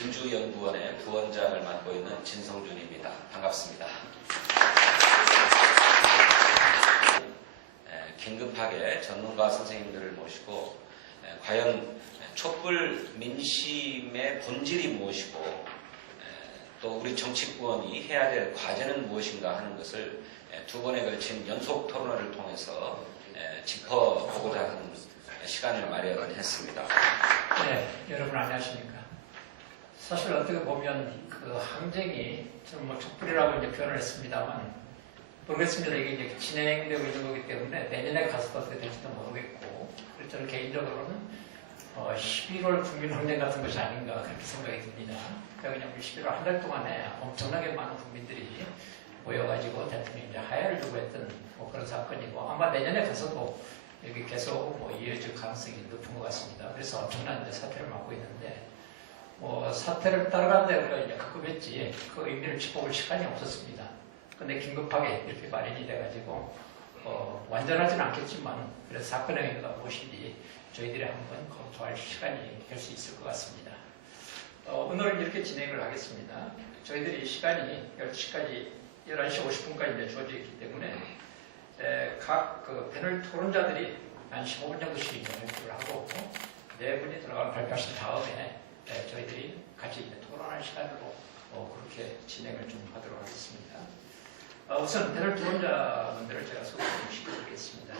민주연구원의 부원장을 맡고 있는 진성준입니다. 반갑습니다. 긴급하게 전문가 선생님들을 모시고 과연 촛불 민심의 본질이 무엇이고 또 우리 정치권이 해야 될 과제는 무엇인가 하는 것을 두 번에 걸친 연속 토론회를 통해서 짚어보고자 하는 시간을 마련했습니다. 네, 여러분 안녕하십니까. 사실 어떻게 보면 그 항쟁이 좀 뭐 촛불이라고 이제 표현을 했습니다만 모르겠습니다. 이게 이제 진행되고 있는 거기 때문에 내년에 가서 어떻게 될지도 모르겠고, 그래서 저는 개인적으로는 11월 국민항쟁 같은 것이 아닌가 그렇게 생각이 듭니다. 왜냐하면 11월 한 달 동안에 엄청나게 많은 국민들이 모여가지고 대통령이 이제 하야를 요구했던 뭐 그런 사건이고, 아마 내년에 가서도 여기 계속 뭐 이어질 가능성이 높은 것 같습니다. 그래서 엄청난 이제 사태를 맡고 있는데, 뭐 사태를 따라간다 우리가 이제 급급했지 그 의미를 짚어볼 시간이 없었습니다. 근데 긴급하게 이렇게 마련이 돼가지고 완전하지는 않겠지만 그래서 사건의 의미가 무엇인지 저희들이 한번 검토할 시간이 될 수 있을 것 같습니다. 오늘은 이렇게 진행을 하겠습니다. 저희들이 시간이 10시까지 11시 50분까지 이제 주어져 있기 때문에 각 그 패널 토론자들이 한 15분 정도씩 발표를 하고 네 분이 들어가면 발표하신 다음에 저희들이 같이 이제 토론하는 시간으로 그렇게 진행을 좀 하도록 하겠습니다. 우선 패널 토론자분들을 제가 소개 좀 시켜드리겠습니다.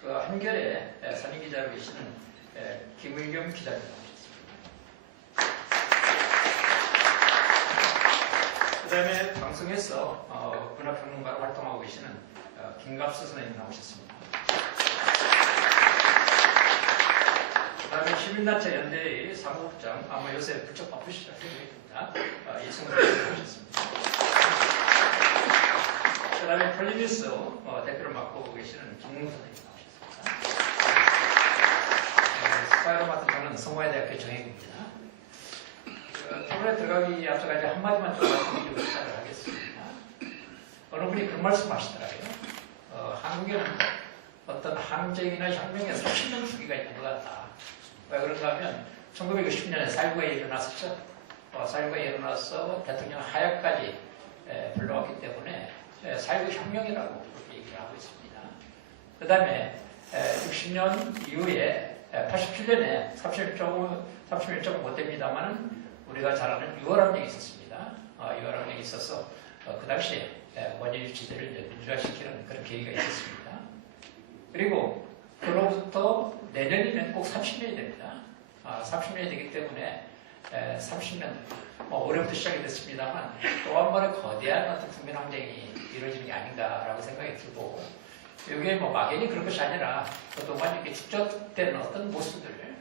그 한겨레 산인 기자로 계시는 김의겸 기자님 나오셨습니다. 그 다음에 방송에서 문화평론가로 활동하고 계시는 김갑수 선생님 나오셨습니다. 그 다음에 시민단체 연대의 사무국장, 아마 요새 부쩍 바쁘시죠? 생각입니다. 이승훈 선생님 나오셨습니다. 그 다음에 폴리뉴스 대표를 맡고 계시는 김웅 선생님 나오셨습니다. 스파이로 맡은 저는 성화대학교 정혜구입니다. 토론에 들어가기 앞서가 이제 한마디만 좀 말씀드리고 시작을 하겠습니다. 어느 분이 그런 말씀 하시더라고요. 한국에는 어떤 항쟁이나 혁명의 30년 주기가 있는 것 같다. 왜 그런가 하면 1960년에 4.19가 일어났었죠. 4.19가 일어나서 대통령 하야까지 불러왔기 때문에 4.19 혁명이라고 그렇게 얘기를 하고 있습니다. 그 다음에 60년 이후에 87년에 30년 조금 못 됩니다만 우리가 잘 아는 6.25 있었습니다. 6.25이 있어서 그 당시에 원일 시대를 민주화시키는 그런 계기가 있었습니다. 그리고 그로부터 내년이면 꼭 30년이 됩니다. 30년이 되기 때문에 30년, 올해부터 시작이 됐습니다만 또 한 번의 거대한 어떤 국민항쟁이 이루어지는 게 아닌가라고 생각이 들고, 이게 뭐 막연히 그런 것이 아니라 그동안 이렇게 축적된 어떤 모습들,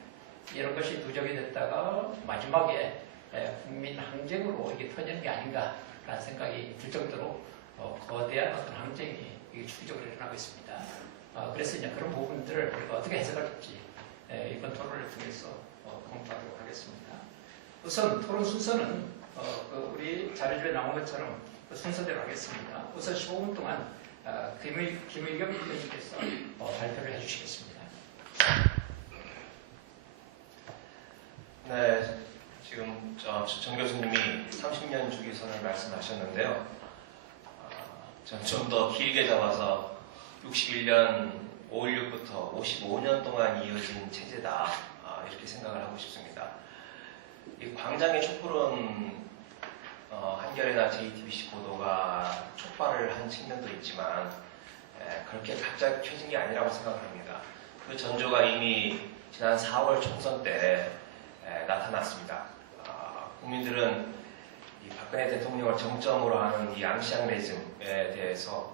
이런 것이 누적이 됐다가 마지막에 국민항쟁으로 이게 터지는 게 아닌가라는 생각이 들 정도로 거대한 어떤 항쟁이 주기적으로 일어나고 있습니다. 그래서 이제 그런 부분들을 우리가 어떻게 해석할지 이번 토론을 통해서 공부하도록 하겠습니다. 우선 토론 순서는 우리 자료집에 나온 것처럼 그 순서대로 하겠습니다. 우선 15분 동안 김의겸 의원님께서 발표를 해주시겠습니다. 네, 지금 정 교수님이 30년 주기선을 말씀하셨는데요. 전 좀 더 길게 잡아서 61년 5.16부터 55년 동안 이어진 체제다, 이렇게 생각을 하고 싶습니다. 이 광장의 촛불은 한겨레나 JTBC 보도가 촉발을 한 측면도 있지만 그렇게 갑자기 켜진 게 아니라고 생각합니다. 그 전조가 이미 지난 4월 총선 때 나타났습니다. 국민들은 이 박근혜 대통령을 정점으로 하는 이 앙시앙리즘에 대해서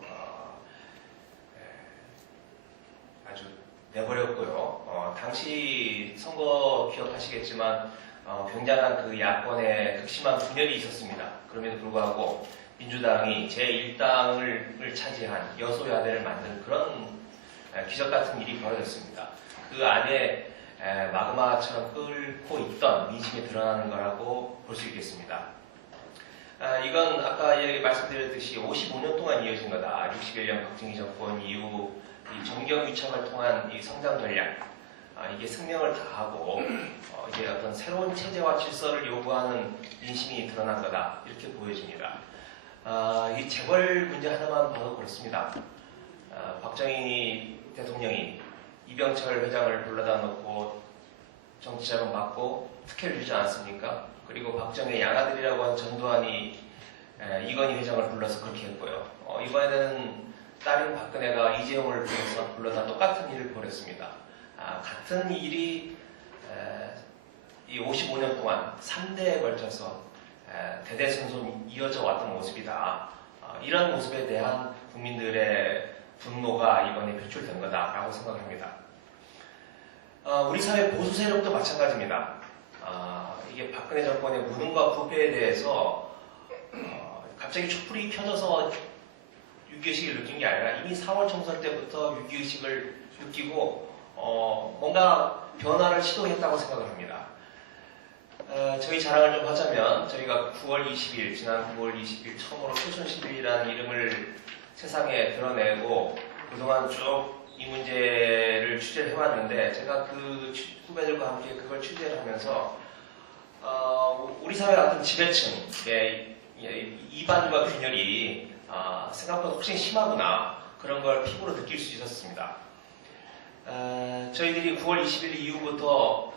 아주 내버렸고요. 당시 선거 기억하시겠지만 굉장한 그 야권의 극심한 분열이 있었습니다. 그럼에도 불구하고 민주당이 제1당을 차지한 여소야대를 만든 그런 기적 같은 일이 벌어졌습니다. 그 안에 마그마처럼 끓고 있던 민심이 드러나는 거라고 볼 수 있겠습니다. 이건 아까 말씀드렸듯이 55년 동안 이어진 거다. 61년 박정희 정권 이후 이 정경유착을 통한 이 성장 전략, 이게 생명을 다하고 이게 어떤 새로운 체제와 질서를 요구하는 민심이 드러난 거다 이렇게 보여집니다. 이 재벌 문제 하나만 봐도 그렇습니다. 박정희 대통령이 이병철 회장을 불러다 놓고 정치자금 받고 특혜를 주지 않았습니까? 그리고 박정희 양아들이라고 한 전두환이 이건희 회장을 불러서 그렇게 했고요. 이번에는 딸인 박근혜가 이재용을 불러다 똑같은 일을 벌였습니다. 같은 일이 이 55년 동안 3대에 걸쳐서 대대손손 이어져 왔던 모습이다. 이런 모습에 대한 국민들의 분노가 이번에 표출된 거다라고 생각합니다. 우리 사회 보수 세력도 마찬가지입니다. 이게 박근혜 정권의 무능과 부패에 대해서 갑자기 촛불이 켜져서 위기의식을 느낀 게 아니라 이미 4월 총선 때부터 위기의식을 느끼고 뭔가 변화를 시도했다고 생각을 합니다. 저희 자랑을 좀 하자면 저희가 9월 20일, 지난 9월 20일 처음으로 최순실이라는 이름을 세상에 드러내고 그동안 쭉 이 문제를 취재를 해왔는데 제가 그 후배들과 함께 그걸 취재를 하면서 우리 사회 같은 지배층의 이반과 균열이 생각보다 훨씬 심하구나 그런 걸 피부로 느낄 수 있었습니다. 저희들이 9월 20일 이후부터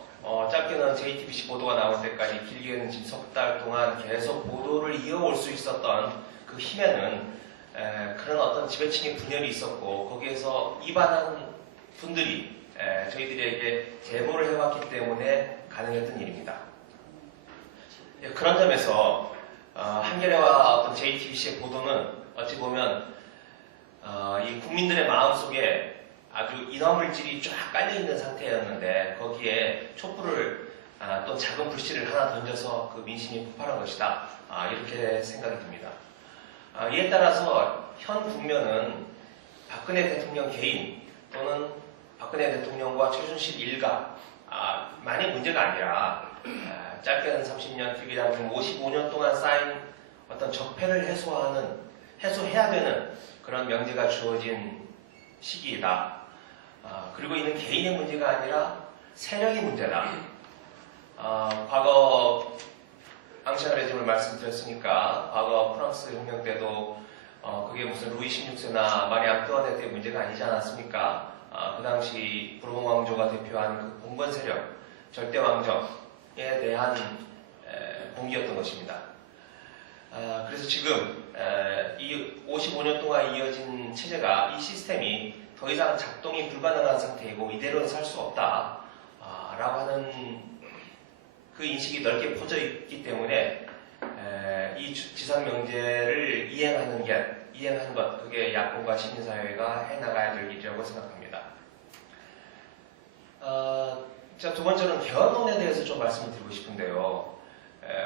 짧게는 JTBC 보도가 나올 때까지 길게는 지금 석 달 동안 계속 보도를 이어올 수 있었던 그 힘에는 그런 어떤 지배층의 분열이 있었고 거기에서 이반한 분들이 저희들에게 제보를 해왔기 때문에 가능했던 일입니다. 그런 점에서 한겨레와 어떤 JTBC의 보도는 어찌 보면 이 국민들의 마음속에 아주 인화물질이 쫙 깔려있는 상태였는데 거기에 촛불을 또 작은 불씨를 하나 던져서 그 민심이 폭발한 것이다. 이렇게 생각이 듭니다. 이에 따라서 현 국면은 박근혜 대통령 개인 또는 박근혜 대통령과 최순실 일가 만의 문제가 아니라 짧게는 30년, 길게 잡으면 55년 동안 쌓인 어떤 적폐를 해소해야 되는 그런 명제가 주어진 시기이다. 그리고 이는 개인의 문제가 아니라 세력의 문제다. 과거 앙시아 레짐을 말씀드렸으니까 과거 프랑스 혁명 때도 그게 무슨 루이 16세나 마리 앙뚜아네트 의 문제가 아니지 않았습니까? 그 당시 부르봉 왕조가 대표한 그 봉건 세력, 절대 왕정에 대한 공기였던 것입니다. 그래서 지금 이 55년 동안 이어진 체제가 이 시스템이 더 이상 작동이 불가능한 상태이고 이대로는 살 수 없다 라고 하는 그 인식이 넓게 퍼져 있기 때문에 이 지상명제를 이행하는 것 그게 야권과 시민사회가 해나가야 될 일이라고 생각합니다. 자, 두 번째는 개헌론에 대해서 좀 말씀을 드리고 싶은데요.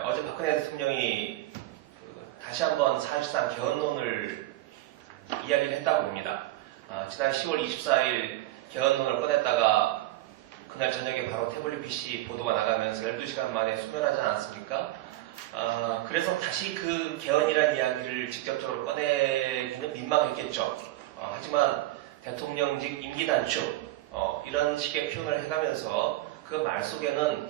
어제 박근혜 대통령이 다시 한번 사실상 개헌론을 이야기를 했다고 봅니다. 지난 10월 24일 개헌론을 꺼냈다가 그날 저녁에 바로 태블릿 PC 보도가 나가면서 12시간 만에 수면하지 않았습니까? 그래서 다시 그 개헌이라는 이야기를 직접적으로 꺼내기는 민망했겠죠. 하지만 대통령직 임기 단축 이런 식의 표현을 해가면서 그 말 속에는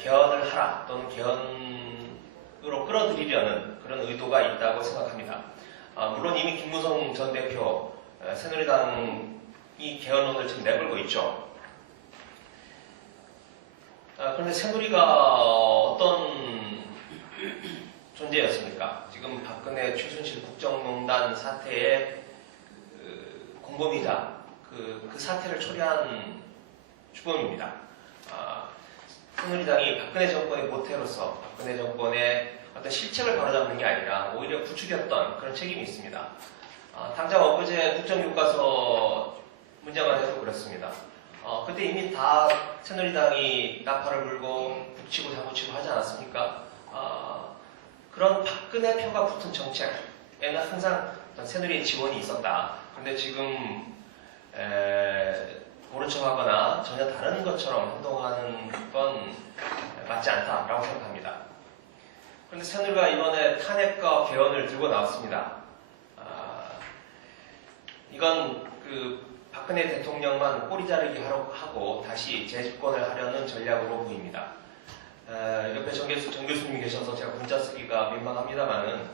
개헌을 하라 또는 개헌으로 끌어들이려는 그런 의도가 있다고 생각합니다. 물론 이미 김무성 전 대표 새누리당이 개헌론을 지금 내걸고 있죠. 그런데 새누리가 어떤 존재였습니까? 지금 박근혜 최순실 국정농단 사태의 공범이자 그 사태를 초래한 주범입니다. 새누리당이 박근혜 정권의 모태로서 박근혜 정권의 어떤 실책을 바로잡는 게 아니라 오히려 부추겼던 그런 책임이 있습니다. 당장 엊그제 국정교과서 문제만 해도 그렇습니다. 그때 이미 다 새누리당이 나팔을 불고 북치고 다부치고 하지 않았습니까? 그런 박근혜 표가 붙은 정책에는 항상 새누리의 지원이 있었다. 그런데 지금 모른 척하거나 전혀 다른 것처럼 행동하는 건 맞지 않다라고 생각합니다. 그런데 새누리가 이번에 탄핵과 개헌을 들고 나왔습니다. 이건 박근혜 대통령만 꼬리 자르기 하고 다시 재집권을 하려는 전략으로 보입니다. 옆에 정 교수님이 계셔서 제가 문자 쓰기가 민망합니다만은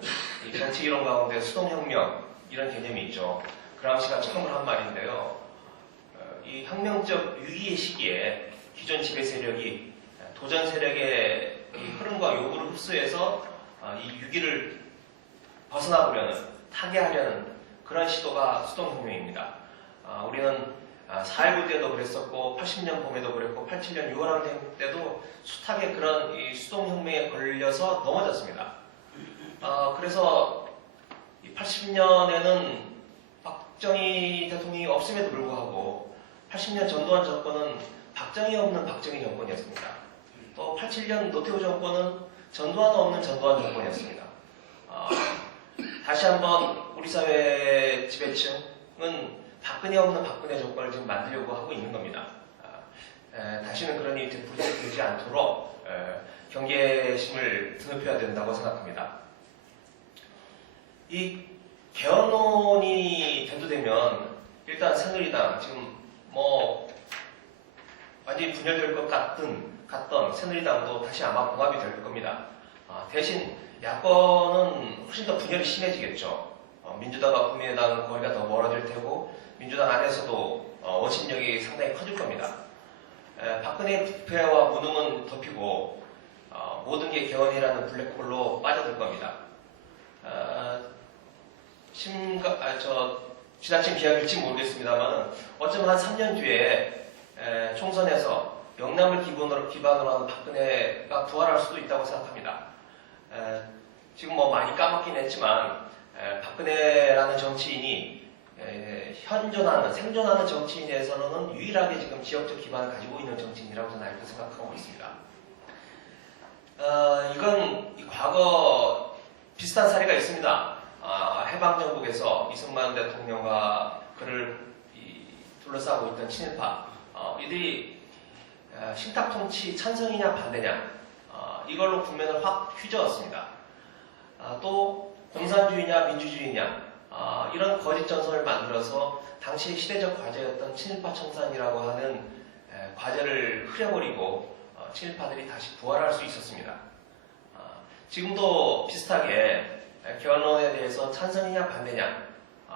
이 정치 이론 가운데 수동혁명 이런 개념이 있죠. 그람시가 처음으로 한 말인데요. 이 혁명적 위기의 시기에 기존 지배 세력이 도전 세력의 이 흐름과 요구를 흡수해서 이 위기를 벗어나보려는, 타개하려는 그런 시도가 수동혁명입니다. 우리는 4.19 때도 그랬었고 80년 봄에도 그랬고 87년 6월항쟁 때도 숱하게 그런 이 수동혁명에 걸려서 넘어졌습니다. 그래서 80년에는 박정희 대통령이 없음에도 불구하고 80년 전두환 정권은 박정희 없는 박정희 정권이었습니다. 또 87년 노태우 정권은 전두환 없는 전두환 정권이었습니다. 다시 한번 우리 사회 지배층은 박근혜 없는 박근혜 정권을 지금 만들려고 하고 있는 겁니다. 다시는 그런 일이 되지 않도록 경계심을 드높여야 된다고 생각합니다. 이 개헌론이 대두되면 일단 새누리당 지금 뭐 완전히 분열될 것 같던 새누리당도 다시 아마 봉합이 될 겁니다. 대신 야권은 훨씬 더 분열이 심해지겠죠. 민주당과 국민의당은 거리가 더 멀어질 테고 민주당 안에서도 원심력이 상당히 커질 겁니다. 박근혜 부패와 무능은 덮이고 모든 게 개헌이라는 블랙홀로 빠져들 겁니다. 지나친 기약일지 모르겠습니다만 어쩌면 한 3년 뒤에 총선에서 영남을 기반으로 하는 박근혜가 부활할 수도 있다고 생각합니다. 지금 뭐 많이 까먹긴 했지만 박근혜라는 정치인이 생존하는 정치인에서는 유일하게 지금 지역적 기반을 가지고 있는 정치인이라고 저는 아직도 생각하고 있습니다. 이건 과거 비슷한 사례가 있습니다. 해방정국에서 이승만 대통령과 그를 둘러싸고 있던 친일파 이들이 신탁통치 찬성이냐 반대냐 이걸로 국면을 확 휘저었습니다. 또 공산주의냐 민주주의냐 이런 거짓 전선을 만들어서 당시 시대적 과제였던 친일파 청산이라고 하는 과제를 흐려버리고 친일파들이 다시 부활할 수 있었습니다. 지금도 비슷하게 개헌론에 대해서 찬성이냐 반대냐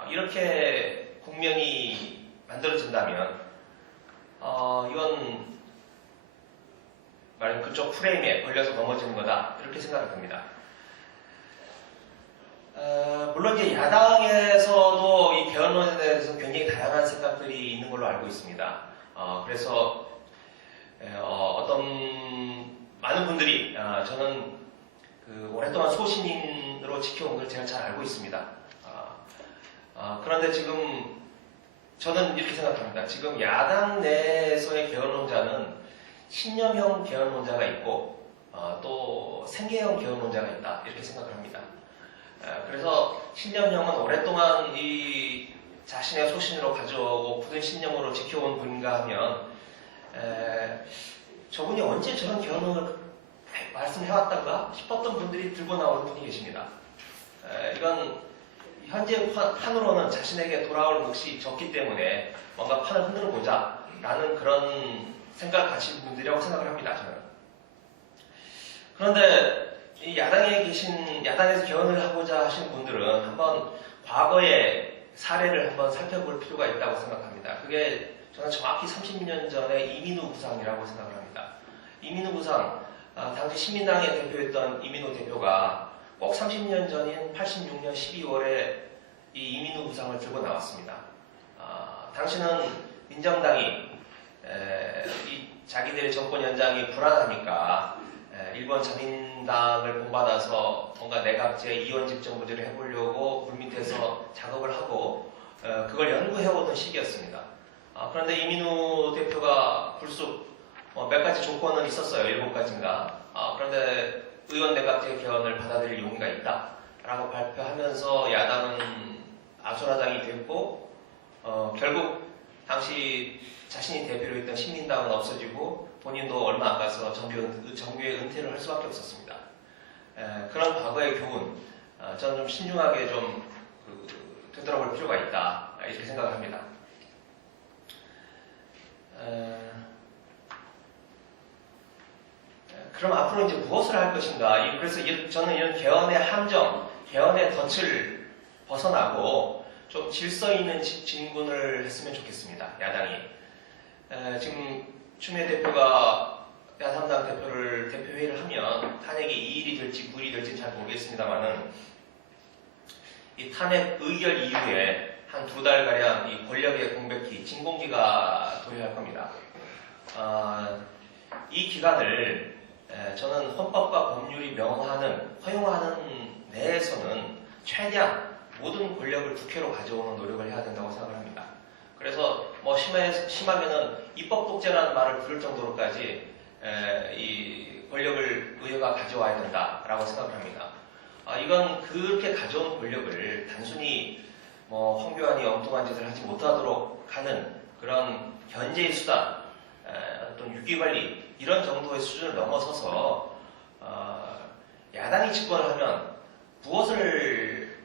이렇게 국면이 만들어진다면 이건 말하자면 그쪽 프레임에 걸려서 넘어지는 거다 이렇게 생각이 듭니다. 물론 이제 야당에서도 이 개헌론에 대해서 굉장히 다양한 생각들이 있는 걸로 알고 있습니다. 그래서 어떤 많은 분들이 저는 오랫동안 소신인으로 지켜온 걸 제가 잘 알고 있습니다. 그런데 지금 저는 이렇게 생각합니다. 지금 야당 내에서의 개헌론자는 신념형 개헌론자가 있고 또 생계형 개헌론자가 있다 이렇게 생각을 합니다. 그래서 신념형은 오랫동안 이 자신의 소신으로 가져오고 굳은 신념으로 지켜온 분인가 하면 저분이 언제 저런 개헌론을 말씀해왔던가 싶었던 분들이 들고 나오는 분이 계십니다. 이건 현재 판으로는 자신에게 돌아올 몫이 적기 때문에 뭔가 판을 흔들어 보자 라는 그런 생각을 가진 분들이라고 생각을 합니다. 저는. 그런데 이 야당에서 개헌을 하고자 하시는 분들은 한번 과거의 사례를 한번 살펴볼 필요가 있다고 생각합니다. 그게 저는 정확히 30년 전의 이민우 부상이라고 생각을 합니다. 이민우 부상, 당시 신민당의 대표였던 이민우 대표가 꼭 30년 전인 86년 12월에 이 이민우 부상을 들고 나왔습니다. 당시는 민정당이 자기들의 정권 연장이 불안하니까 일본 자민당을 본받아서 뭔가 내각제 이원 집정부제를 해보려고 물밑에서 작업을 하고 그걸 연구해오던 시기였습니다. 그런데 이민우 대표가 불쑥 몇 가지 조건은 있었어요. 7가지인가. 그런데 의원 내각제 개헌을 받아들일 용의가 있다라고 발표하면서 야당은 아수라장이 됐고 결국 당시 자신이 대표로 했던 신민당은 없어지고 본인도 얼마 안 가서 정규의 은퇴를 할 수밖에 없었습니다. 그런 과거의 교훈, 저는 좀 신중하게 좀 되돌아볼 필요가 있다 이렇게 생각을 합니다. 그럼 앞으로 이제 무엇을 할 것인가? 그래서 저는 이런 개헌의 함정, 개헌의 덫을 벗어나고 좀 질서 있는 진군을 했으면 좋겠습니다. 야당이. 지금 추미애 대표가 야3당 대표회의를 하면 탄핵이 2일이 될지 9일이 될지 잘 모르겠습니다만은 이 탄핵 의결 이후에 한 2달가량 이 권력의 공백기, 진공기가 도래할 겁니다. 이 기간을 저는 헌법과 법률이 허용하는 내에서는 최대한 모든 권력을 국회로 가져오는 노력을 해야 된다고 생각을 합니다. 그래서 뭐 심하면은 입법 독재라는 말을 부를 정도로까지 이 권력을 의회가 가져와야 된다라고 생각을 합니다. 이건 그렇게 가져온 권력을 단순히 뭐 황교안이 엉뚱한 짓을 하지 못하도록 하는 그런 견제의 수단, 어떤 유기관리 이런 정도의 수준을 넘어서서 야당이 집권을 하면 무엇을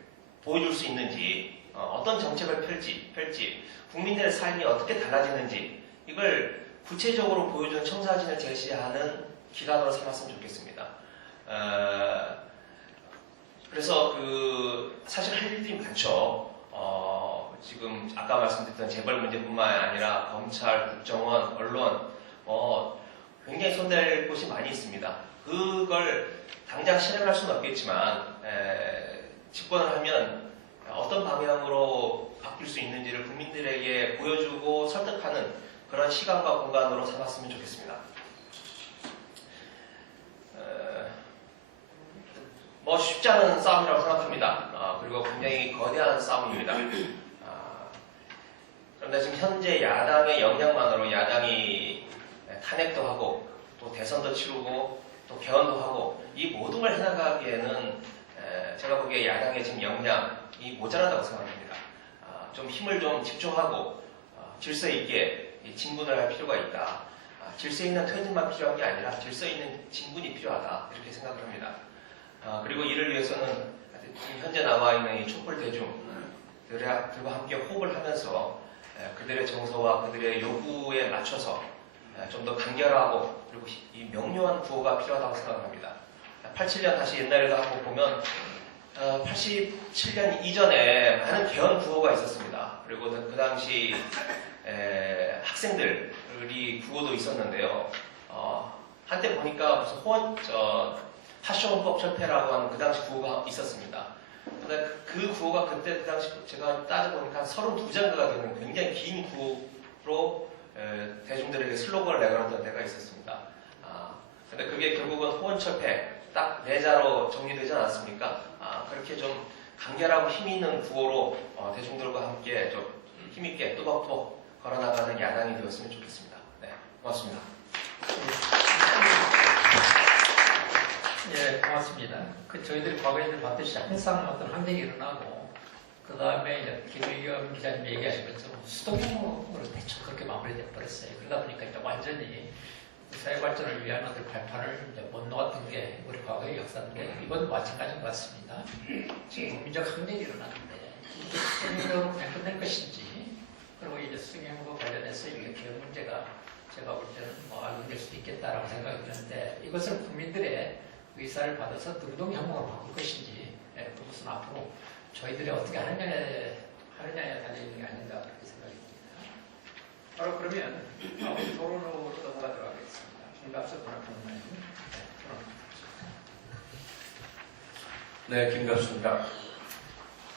보여줄 수 있는지, 어떤 정책을 펼지, 국민들의 삶이 어떻게 달라지는지 이걸 구체적으로 보여주는 청사진을 제시하는 기간으로 삼았으면 좋겠습니다. 그래서 사실 할 일이 많죠. 지금 아까 말씀드렸던 재벌 문제뿐만 아니라 검찰, 국정원, 언론 굉장히 손댈 곳이 많이 있습니다. 그걸 당장 실행할 수는 없겠지만 집권을 하면 어떤 방향으로 바뀔 수 있는지를 국민들에게 보여주고 설득하는 그런 시간과 공간으로 삼았으면 좋겠습니다. 뭐 쉽지 않은 싸움이라고 생각합니다. 그리고 굉장히 거대한 싸움입니다. 그런데 지금 현재 야당의 역량만으로 야당이 탄핵도 하고 또 대선도 치르고 또 개헌도 하고 이 모든 걸 해나가기에는 제가 보기에 야당의 지금 역량이 모자란다고 생각합니다. 좀 힘을 좀 집중하고 질서 있게 진군을 할 필요가 있다. 질서 있는 퇴진만 필요한 게 아니라 질서 있는 진군이 필요하다 이렇게 생각을 합니다. 그리고 이를 위해서는 현재 나와 있는 이 촛불 대중들과 함께 호흡을 하면서 그들의 정서와 그들의 요구에 맞춰서 좀 더 간결하고 그리고 이 명료한 구호가 필요하다고 생각합니다. 87년 다시 옛날을 한번 보면 87년 이전에 많은 개헌 구호가 있었습니다. 그리고 그 당시 학생들이 구호도 있었는데요. 한때 보니까 무슨 파쇼헌법 철폐라고 하는 그 당시 구호가 있었습니다. 근데 그 구호가 그때 그 당시 제가 따져보니까 한 32장가가 되는 굉장히 긴 구호로 대중들에게 슬로건을 내걸었던 때가 있었습니다. 근데 그게 결국은 호언철폐 딱 내자로 정리되지 않았습니까? 그렇게 좀 간결하고 힘이 있는 구호로 대중들과 함께 좀 힘있게 또박또박 걸어나가는 야당이 되었으면 좋겠습니다. 네, 고맙습니다. 예, 고맙습니다. 저희들이 과거에 봤듯이 항상 어떤 항쟁이 일어나고 그 다음에 김의겸 기자님 얘기하신 것처럼 수동으로 대충 그렇게 마무리되어 버렸어요. 그러다 보니까 이제 완전히 사회 발전을 위한 어떤 발판을 이제 못 놓았던 게 우리 과거의 역사인데 이번도 마찬가지인 것 같습니다. 지금 국민적 항쟁이 일어났는데 이게 수행으로 그냥 끝낼 것인지 그리고 이제 수행과 관련해서 이게 개헌 문제가 제가 볼 때는 악용될 수도 있겠다라고 생각이 드는데 이것을 국민들의 의사를 받아서 능동형으로 바꿀 것인지 그것은 앞으로 저희들이 어떻게 하느냐에 달려있는 게 아닌가 그렇게 생각이 듭니다. 바로 그러면 우리 토론으로 넘어가도록 하겠습니다. 김갑수 권한평론가님. 네, 김갑수입니다.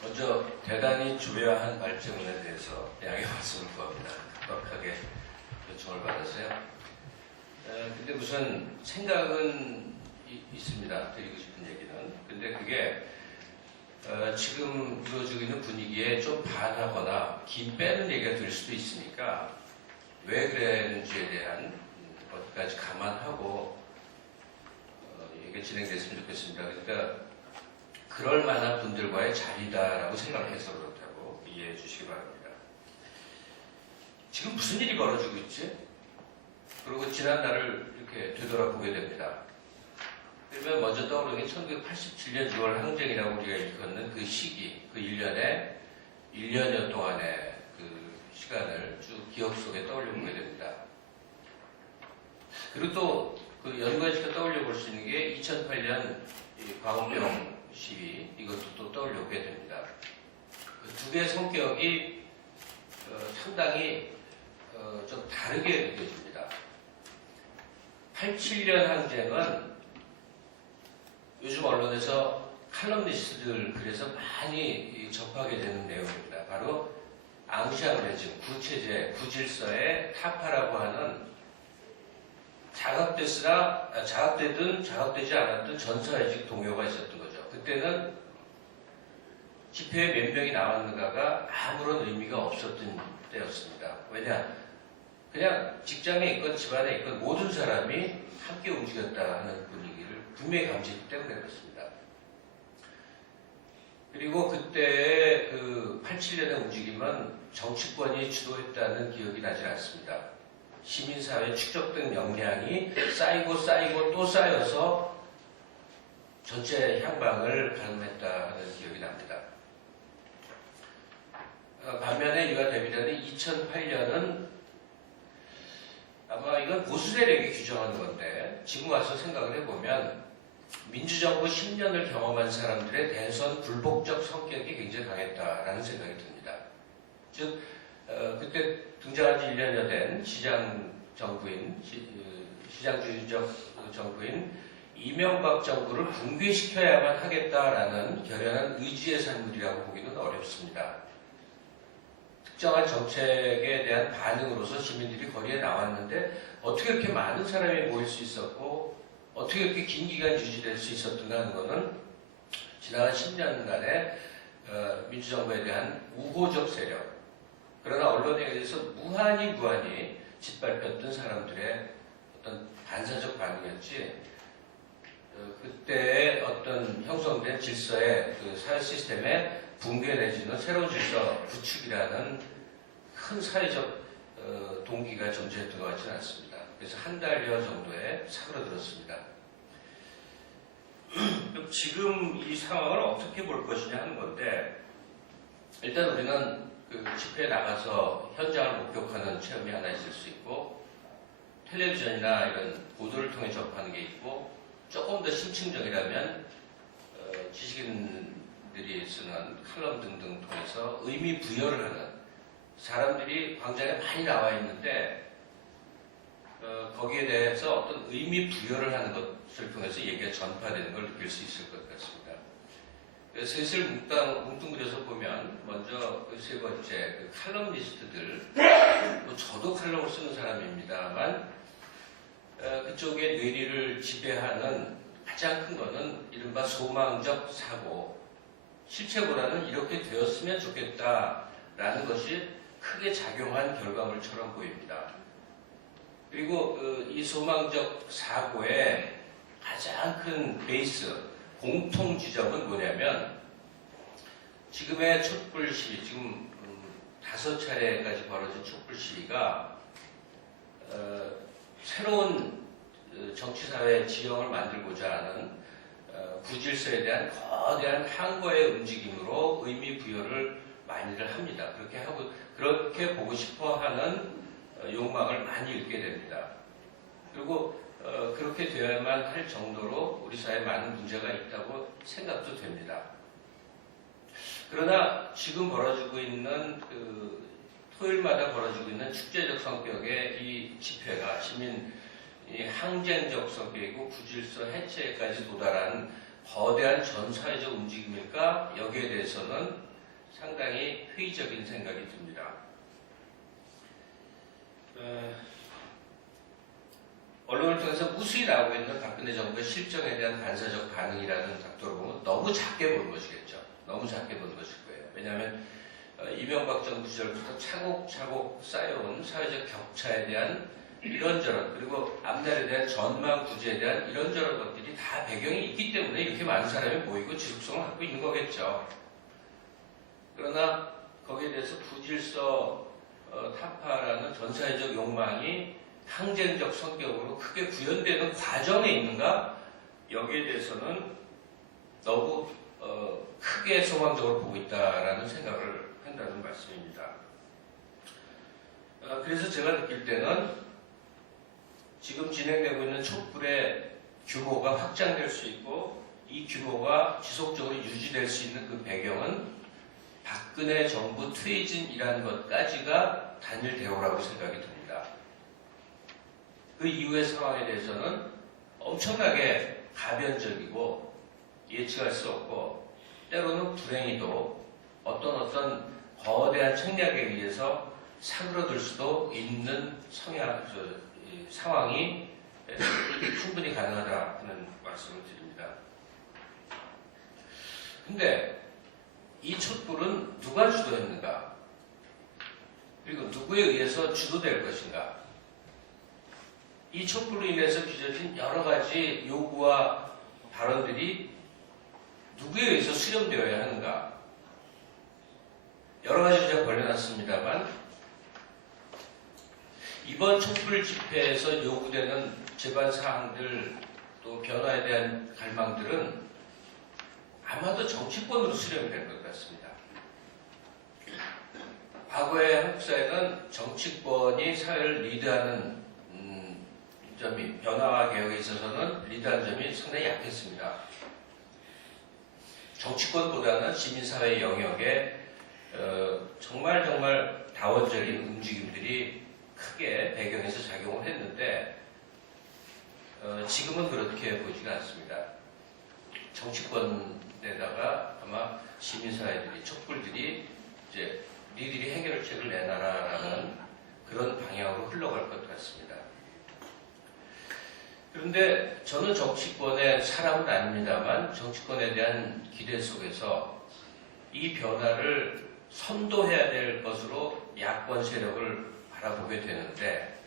먼저 대단히 주요한 발전에 대해서 양해 말씀을 구합니다. 급박하게 요청을 받아서요. 근데 우선 생각은 있습니다. 드리고 싶은 얘기는. 근데 그게 지금 이루어지고 있는 분위기에 좀 반하거나 긴 빼는 얘기가 될 수도 있으니까 왜 그랬는지에 대한 것까지 감안하고 얘기가 진행됐으면 좋겠습니다. 그러니까 그럴 만한 분들과의 자리다라고 생각해서 그렇다고 이해해 주시기 바랍니다. 지금 무슨 일이 벌어지고 있지? 그리고 지난 날을 이렇게 되돌아보게 됩니다. 그러면 먼저 떠오르는 게 1987년 6월 항쟁이라고 우리가 일컫는 그 시기, 그 1년여 동안의 그 시간을 쭉 기억 속에 떠올려 보게 됩니다. 그리고 또 그 연관시켜 떠올려 볼 수 있는 게 2008년 광우병 시위, 이것도 또 떠올려 보게 됩니다. 그 두 개의 성격이 상당히 좀 다르게 느껴집니다. 87년 항쟁은 요즘 언론에서 칼럼니스트들 글에서 많이 접하게 되는 내용입니다. 바로 앙시앙레즘, 구체제, 구질서의 타파라고 하는 자각되든 자각되지 않았든 전사회적 동요가 있었던 거죠. 그때는 집회에 몇 명이 나왔는가가 아무런 의미가 없었던 때였습니다. 왜냐? 그냥 직장에 있건 집안에 있건 모든 사람이 함께 움직였다 하는 분위기를 분명히 감지했기 때문에 그렇습니다. 그리고 그때의 그 87년의 움직임은 정치권이 주도했다는 기억이 나지 않습니다. 시민사회에 축적된 역량이 쌓이고 또 쌓여서 전체 향방을 가늠했다 하는 기억이 납니다. 반면에 이와 대비되는 2008년은 아마 이건 보수 세력이 규정하는 건데 지금 와서 생각을 해보면 민주정부 10년을 경험한 사람들의 대선 불복적 성격이 굉장히 강했다라는 생각이 듭니다. 즉 그때 등장한 지 1년여 된 시장주의적 정부인 이명박 정부를 붕괴시켜야만 하겠다라는 결연한 의지의 산물이라고 보기는 어렵습니다. 특정한 정책에 대한 반응으로서 시민들이 거리에 나왔는데 어떻게 이렇게 많은 사람이 모일 수 있었고 어떻게 이렇게 긴 기간 유지될 수 있었던가 하는 것은 지난 10년간의 민주정부에 대한 우호적 세력, 그러나 언론에 의해서 무한히 짓밟혔던 사람들의 어떤 반사적 반응이었지, 그때의 어떤 형성된 질서의 그 사회 시스템의 붕괴 내지는 새로운 질서 구축이라는 큰 사회적 동기가 존재했던 것 같지는 않습니다. 그래서 한 달여 정도에 사그러들었습니다. 그럼 지금 이 상황을 어떻게 볼 것이냐 하는 건데, 일단 우리는 그 집회에 나가서 현장을 목격하는 체험이 하나 있을 수 있고, 텔레비전이나 이런 보도를 통해 접하는 게 있고, 조금 더 심층적이라면 지식인들이 쓰는 칼럼 등등 통해서 의미 부여를 하는, 사람들이 광장에 많이 나와 있는데 거기에 대해서 어떤 의미 부여를 하는 것을 통해서 얘기가 전파되는 걸 느낄 수 있을 것 같습니다. 슬슬 뭉뚱그려서 보면 먼저 그 세 번째 그 칼럼니스트들, 저도 칼럼을 쓰는 사람입니다만 그쪽의 뇌리를 지배하는 가장 큰 것은 이른바 소망적 사고, 실체보다는 이렇게 되었으면 좋겠다라는 것이 크게 작용한 결과물처럼 보입니다. 그리고 이 소망적 사고의 가장 큰 베이스, 공통 지점은 뭐냐면, 지금의 촛불 시위, 지금 5차례까지 벌어진 촛불 시위가 새로운 정치사회 지형을 만들고자 하는 구질서에 대한 거대한 항거의 움직임으로 의미 부여를 많이들 합니다. 그렇게 보고 싶어 하는 욕망을 많이 읽게 됩니다. 그리고 그렇게 되어야만 할 정도로 우리 사회에 많은 문제가 있다고 생각도 됩니다. 그러나 지금 벌어지고 있는 토요일마다 벌어지고 있는 축제적 성격의 이 집회가 항쟁적 성격이고 구질서 해체까지 도달한 거대한 전 사회적 움직임일까? 여기에 대해서는 상당히 회의적인 생각이 듭니다. 언론을 통해서 무수히 나오고 있는 박근혜 정부의 실정에 대한 반사적 반응이라는 각도로 보면 너무 작게 보는 것이겠죠. 너무 작게 보는 것일 거예요. 왜냐하면 이명박 정부 시절부터 차곡차곡 쌓여온 사회적 격차에 대한 이런저런, 그리고 앞날에 대한 전망 구제에 대한 이런저런 것들이 다 배경이 있기 때문에 이렇게 많은 사람이 모이고 지속성을 갖고 있는 거겠죠. 그러나 거기에 대해서 부질서 타파라는 전사회적 욕망이 항쟁적 성격으로 크게 구현되는 과정에 있는가? 여기에 대해서는 너무 크게 소망적으로 보고 있다라는 생각을 한다는 말씀입니다. 그래서 제가 느낄 때는 지금 진행되고 있는 촛불의 규모가 확장될 수 있고 이 규모가 지속적으로 유지될 수 있는 그 배경은 박근혜 정부 퇴진이라는 것까지가 단일 대우라고 생각이 듭니다. 그 이후의 상황에 대해서는 엄청나게 가변적이고 예측할 수 없고 때로는 불행히도 어떤 거대한 책략에 의해서 사그러들 수도 있는 상황이 충분히 가능하다는 말씀을 드립니다. 근데 이 촛불은 누가 주도했는가? 그리고 누구에 의해서 주도될 것인가? 이 촛불로 인해서 빚어진 여러 가지 요구와 발언들이 누구에 의해서 수렴되어야 하는가? 여러 가지 제가 벌려놨습니다만 이번 촛불 집회에서 요구되는 제반 사항들 또 변화에 대한 갈망들은 아마도 정치권으로 수렴이 될 것 같습니다. 과거의 한국 사회는 정치권이 사회를 리드하는 점이 변화와 개혁에 있어서는 리드하는 점이 상당히 약했습니다. 정치권보다는 시민사회 영역에 정말 다원적인 움직임들이 크게 배경에서 작용을 했는데 지금은 그렇게 보지가 않습니다. 정치권에다가 아마 시민사회들이 촛불들이 이제 니들이 해결책을 내놔라라는 그런 방향으로 흘러갈 것 같습니다. 그런데 저는 정치권의 사람은 아닙니다만 정치권에 대한 기대 속에서 이 변화를 선도해야 될 것으로 야권 세력을 바라보게 되는데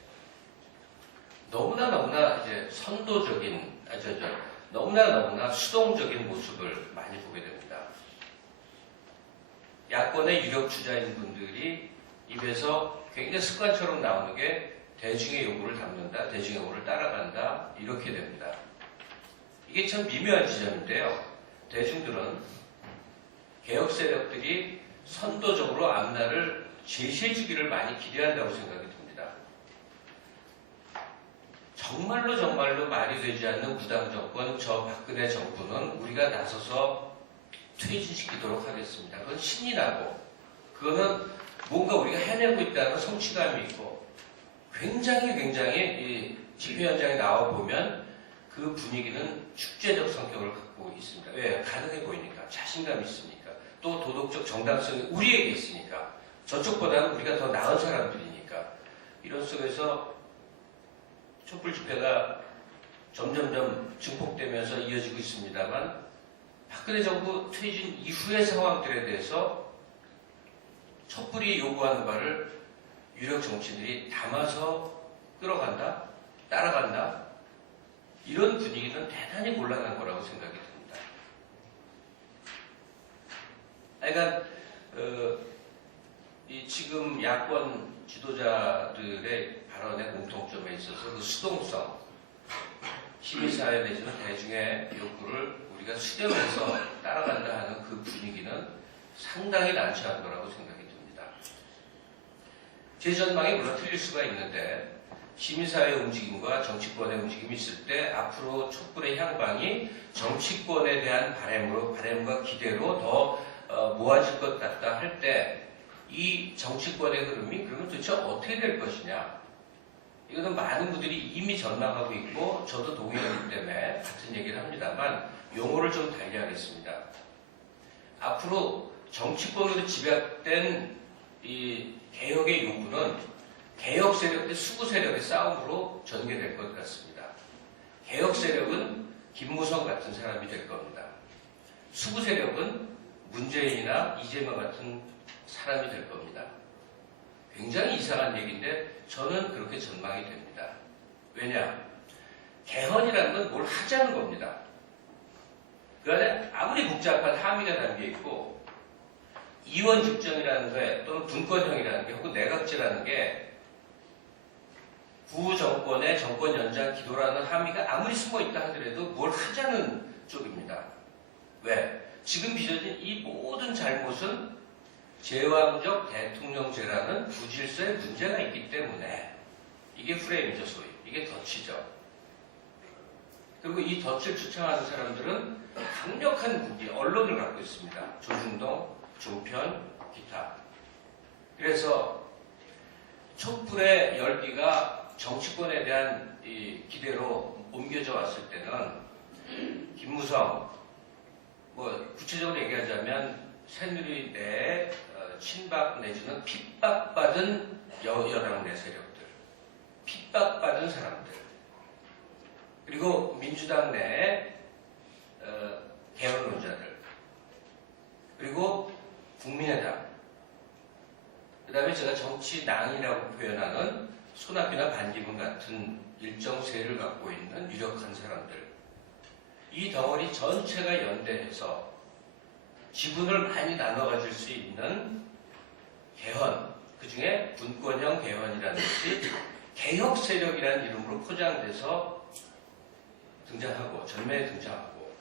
너무나 이제 선도적인 너무나 수동적인 모습을 많이 보게 됩니다. 야권의 유력 주자인 분들이 입에서 굉장히 습관처럼 나오는 게 대중의 요구를 담는다, 대중의 요구를 따라간다 이렇게 됩니다. 이게 참 미묘한 지점인데요. 대중들은 개혁 세력들이 선도적으로 앞날을 제시해주기를 많이 기대한다고 생각이 듭니다. 정말로 말이 되지 않는 무당 정권, 저 박근혜 정부는 우리가 나서서 퇴진시키도록 하겠습니다. 그건 신이 나고 그거는 뭔가 우리가 해내고 있다는 성취감이 있고 굉장히 이 집회 현장에 나와 보면 그 분위기는 축제적 성격을 갖고 있습니다. 왜? 가능해 보이니까, 자신감이 있으니까, 또 도덕적 정당성이 우리에게 있으니까, 저쪽보다는 우리가 더 나은 사람들이니까 이런 속에서 촛불 집회가 점점점 증폭되면서 이어지고 있습니다만 박근혜 정부 퇴진 이후의 상황들에 대해서 촛불이 요구하는 바를 유력 정치인들이 담아서 끌어간다, 따라간다 이런 분위기는 대단히 곤란한 거라고 생각이 듭니다. 그러니까 이 지금 야권 지도자들의 발언의 공통점에 있어서 그 수동성, 시민사회 내지는 대중의 욕구를 우리가 수렴해서 따라간다 하는 그 분위기는 상당히 난처한 거라고 생각이 듭니다. 제 전망이 물론 틀릴 수가 있는데 시민사회 움직임과 정치권의 움직임이 있을 때 앞으로 촛불의 향방이 정치권에 대한 바램과 기대로 더 모아질 것 같다 할 때 이 정치권의 흐름이 그러면 도대체 어떻게 될 것이냐. 이거는 많은 분들이 이미 전망하고 있고 저도 동의하기 때문에 같은 얘기를 합니다만 용어를 좀 달리하겠습니다. 앞으로 정치권으로 집약된 이 개혁의 요구는 개혁 세력과 수구 세력의 싸움으로 전개될 것 같습니다. 개혁 세력은 김무성 같은 사람이 될 겁니다. 수구 세력은 문재인이나 이재명 같은 사람이 될 겁니다. 굉장히 이상한 얘기인데 저는 그렇게 전망이 됩니다. 왜냐? 개헌이라는 건 뭘 하자는 겁니다. 그 안에 아무리 복잡한 함의가 담겨있고 이원 집정이라는 게 또는 분권형이라는 게 혹은 내각제라는 게 구정권의 정권 연장 기도라는 함의가 아무리 숨어있다 하더라도 뭘 하자는 쪽입니다. 왜? 지금 빚어진 이 모든 잘못은 제왕적 대통령제라는 구질서에 문제가 있기 때문에 이게 프레임이죠, 소위. 이게 덫이죠. 그리고 이 덫을 추청하는 사람들은 강력한 무기, 언론을 갖고 있습니다. 조중동, 종편, 기타. 그래서 촛불의 열기가 정치권에 대한 이 기대로 옮겨져 왔을 때는 김무성, 뭐 구체적으로 얘기하자면 새누리 내 친박 내지는 핍박받은 여당 내 세력들, 핍박받은 사람들, 그리고 민주당 내 개헌론자들, 그리고 국민의당, 그 다음에 제가 정치낭이라고 표현하는 손아비나 반기문 같은 일정 세를 갖고 있는 유력한 사람들, 이 덩어리 전체가 연대해서 지분을 많이 나눠 가질 수 있는 개헌, 그 중에 분권형 개헌이라는 것이 개혁 세력이라는 이름으로 포장돼서 등장하고 전면에 등장하고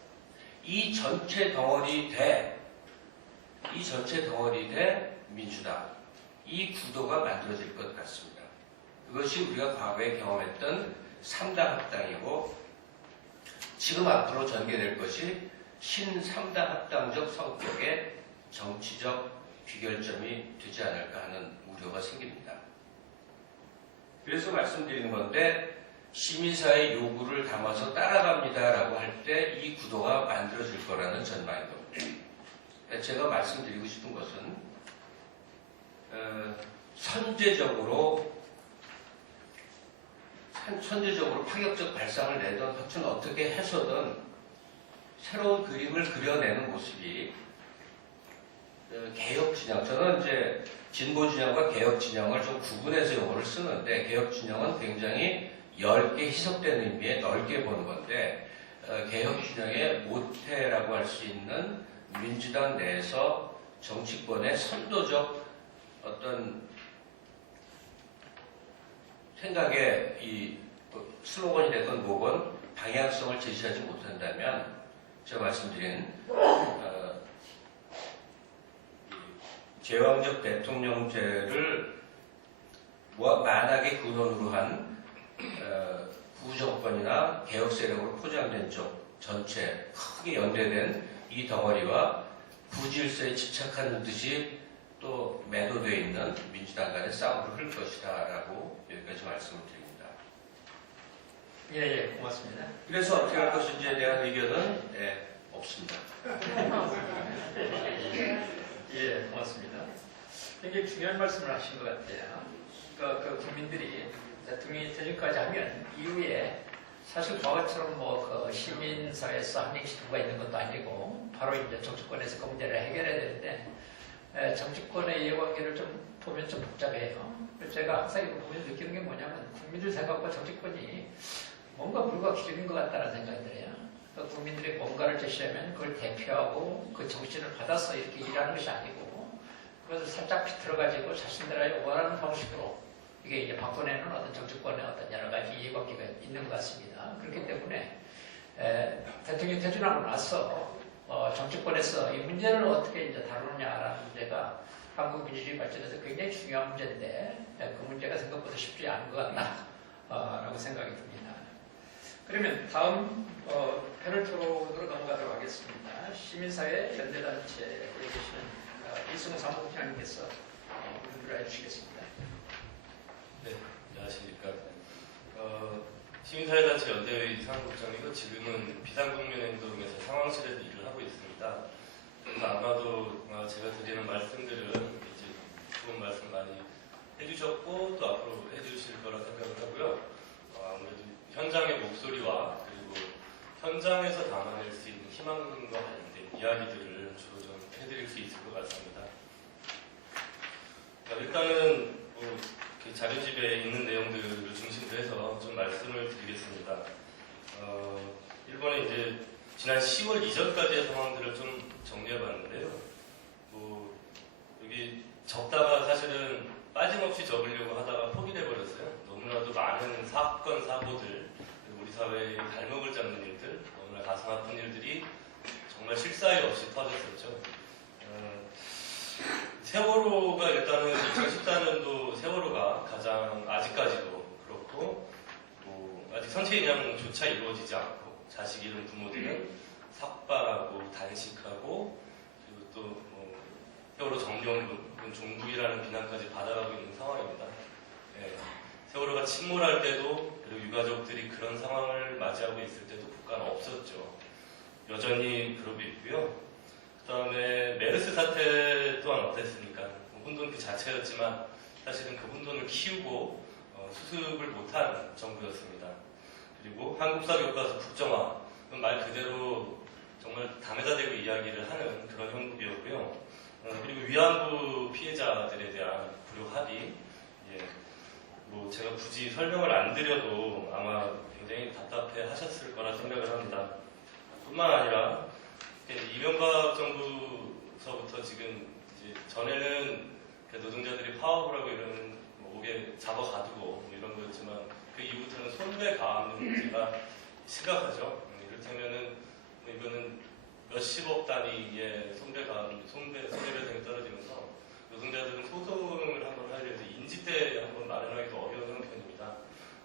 이 전체 덩어리 대 민주당, 이 구도가 만들어질 것 같습니다. 그것이 우리가 과거에 경험했던 3당 합당이고 지금 앞으로 전개될 것이 신 3당 합당적 성격의 정치적 귀결점이 되지 않을까 하는 우려가 생깁니다. 그래서 말씀드리는 건데 시민사회 요구를 담아서 따라갑니다라고 할 때 이 구도가 만들어질 거라는 전망인 겁니다. 제가 말씀드리고 싶은 것은 선제적으로 파격적 발상을 내던 하여튼 어떻게 해서든 새로운 그림을 그려내는 모습이 개혁 진영, 저는 이제 진보 진영과 개혁 진영을 좀 구분해서 용어를 쓰는데 개혁 진영은 굉장히 넓게 희석된 의미에 넓게 보는 건데 개혁 진영의 모태라고 할 수 있는 민주당 내에서 정치권의 선도적 어떤 생각의 이 슬로건이 됐건 뭐건 방향성을 제시하지 못한다면 제가 말씀드린 제왕적 대통령제를 만하게 근원으로 한 구정권이나 개혁 세력으로 포장된 쪽 전체 크게 연대된 이 덩어리와 구질서에 집착하는 듯이 또 매도되어 있는 민주당 간의 싸움을 흘 것이다라고 여기까지 말씀을 드립니다. 예, 고맙습니다. 그래서 어떻게 할 것인지에 대한 의견은 없습니다. 예, 고맙습니다. 굉장히 중요한 말씀을 하신 것 같아요. 그 국민들이 대통령이 퇴진까지 하면 이후에 사실 과거처럼 그 시민사회에서 한 명씩 누가 있는 것도 아니고 바로 이제 정치권에서 그 문제를 해결해야 되는데 정치권의 이해관계를 좀 보면 좀 복잡해요. 제가 항상 이거 보면 느끼는 게 뭐냐면 국민들 생각과 정치권이 뭔가 불가기적인 것 같다는 생각이 들어요. 국민들이 뭔가를 제시하면 그걸 대표하고 그 정신을 받아서 이렇게 일하는 것이 아니고 그것을 살짝 비틀어가지고 자신들의 원하는 방식으로 이게 이제 바꿔내는 어떤 정치권의 어떤 여러 가지 이해관계가 있는 것 같습니다. 그렇기 때문에 대통령이 퇴진하고 나서 정치권에서 이 문제를 어떻게 이제 다루느냐라는 문제가 한국 민주주의 발전에서 굉장히 중요한 문제인데 그 문제가 생각보다 쉽지 않은 것 같다라고 생각이 듭니다. 그러면 다음 패널 토론으로 넘어가도록 하겠습니다. 시민사회 연대단체에 계시는 이승우 사무국장님께서 발표를 해주시겠습니다. 네, 안녕하십니까. 시민사회단체 연대회 사무국장이고 지금은 비상국민행동에서 상황실에서 일을 하고 있습니다. 그래서 아마도 제가 드리는 말씀들은 이제 좋은 말씀 많이 해주셨고 또 앞으로 해주실 거라 생각을 하고요. 아무래도 현장의 목소리와 그리고 현장에서 담아낼 수 있는 희망과 관련된 이야기들을 주로 좀 해드릴 수 있을 것 같습니다. 일단은 자료집에 있는 내용들을 중심으로 해서 좀 말씀을 드리겠습니다. 일본에 이제 지난 10월 이전까지의 상황들을 좀 정리해봤는데요. 여기 적다가 사실은 빠짐없이 적으려고 하다가 포기를 해버렸어요. 너무나도 많은 사건, 사고들, 그리고 우리 사회의 발목을 잡는 일들, 너무나 가슴 아픈 일들이 정말 실사이 없이 터졌었죠. 세월호가 일단은 2014년도 세월호가 가장 아직까지도 그렇고 선체 인양조차 이루어지지 않고 자식 잃은 부모들은 삭발하고 단식하고 그리고 또뭐 세월호 정경군 혹은 종북이라는 비난까지 받아가고 있는 상황입니다. 예, 세월호가 침몰할 때도 그리고 유가족들이 그런 상황을 맞이하고 있을 때도 국가는 없었죠. 여전히 그러고 있고요. 그 다음에 메르스 사태 또한 어땠습니까? 혼돈 그 자체였지만 사실은 그 혼돈을 키우고 수습을 못한 정부였습니다. 그리고 한국사 교과서 국정화, 말 그대로 정말 담에다 대고 이야기를 하는 그런 형국이었고요. 그리고 위안부 피해자들에 대한 불효 합의, 예, 뭐 제가 굳이 설명을 안 드려도 아마 굉장히 답답해 하셨을 거라 생각을 합니다. 뿐만 아니라 이명박 정부서부터 지금 이제 전에는 노동자들이 파업을 하고 이런 목에 잡아가두고 뭐 이런 거였지만 그 이후부터는 손배 가압류 문제가 심각하죠. 이를테면은 뭐 이거는 몇십억 단위의 손배배 등이 떨어지면서 노동자들은 소송을 한번 하려도 인지대 한번 마련하기도 어려운 형편입니다.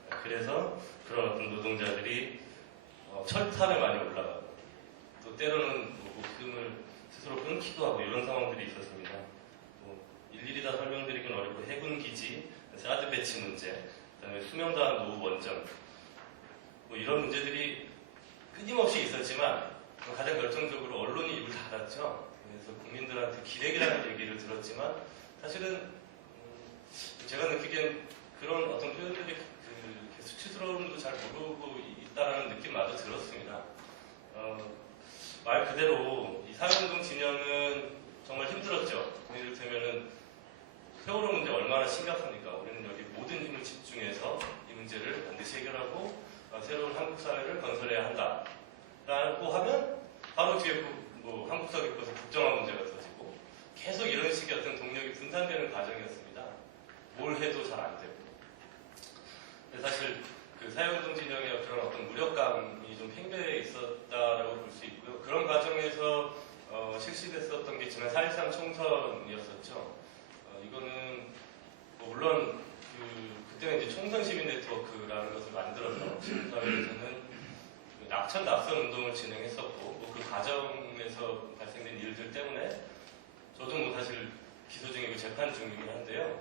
그래서 그런 어떤 노동자들이 철탑에 많이 올라가고 또 때로는 목숨을 스스로 끊기도 하고 이런 상황들이 있었습니다. 일일이 다 설명드리긴 어렵고 해군기지, 사드 배치 문제, 그다음에 수명다한 노후 원정 뭐 이런 문제들이 끊임없이 있었지만 가장 결정적으로 언론이 입을 닫았죠. 그래서 국민들한테 기레기라는 얘기를 들었지만 사실은 제가 느끼기엔 그런 어떤 표현들이 수치스러움도 잘 모르고 있다라는 느낌마저 들었습니다. 말 그대로 이 사회운동 진영은 정말 힘들었죠. 이를테면은 세월호 문제 얼마나 심각합니까? 우리는 여기 모든 힘을 집중해서 이 문제를 반드시 해결하고 새로운 한국 사회를 건설해야 한다. 라고 하면 바로 뒤에 뭐 한국사 교과서 국정화 문제가 터지고 계속 이런 식의 어떤 동력이 분산되는 과정이었습니다. 뭘 해도 잘 안 되고. 사실 그 사회운동 진영의 그런 어떤 무력감이 좀 팽배해 있었다라고 볼 수 있고요. 그런 과정에서 실시됐었던 게 지난 4.13 총선이었었죠. 이거는 뭐 물론 그때는 이제 총선 시민 네트워크라는 것을 만들어서 시민사회에서는 낙천 낙선 운동을 진행했었고 뭐 그 과정에서 발생된 일들 때문에 저도 뭐 사실 기소 중이고 재판 중이긴 한데요.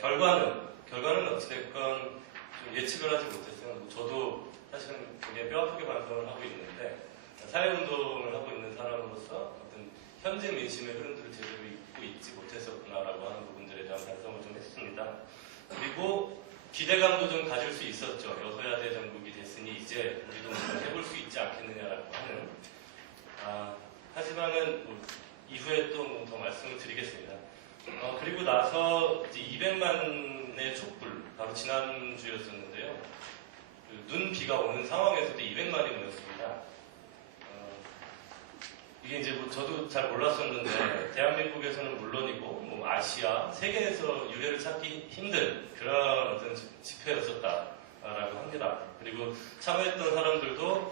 결과는 어찌됐건 좀 예측을 하지 못했어요. 저도 사실은 굉장히 뼈아프게 반성을 하고 있는데 사회운동을 하고 있는 사람으로서 어떤 현재 민심의 흐름들을 제대로 읽고 있지 못했었구나라고 하는 부분들에 대한 반성을 좀 했습니다. 그리고 기대감도 좀 가질 수 있었죠. 여소야대 정국이 됐으니 이제 우리도 뭔가 해볼 수 있지 않겠느냐라고 하는. 하지만은 뭐 이후에 또 더 말씀을 드리겠습니다. 그리고 나서 이제 200만의 촛불, 바로 지난주였었는데요. 눈 비가 오는 상황에서도 200만이 모였습니다. 이게 이제 뭐 저도 잘 몰랐었는데 대한민국에서는 물론이고 뭐 아시아, 세계에서 유례를 찾기 힘든 그런 어떤 집회였었다라고 합니다. 그리고 참여했던 사람들도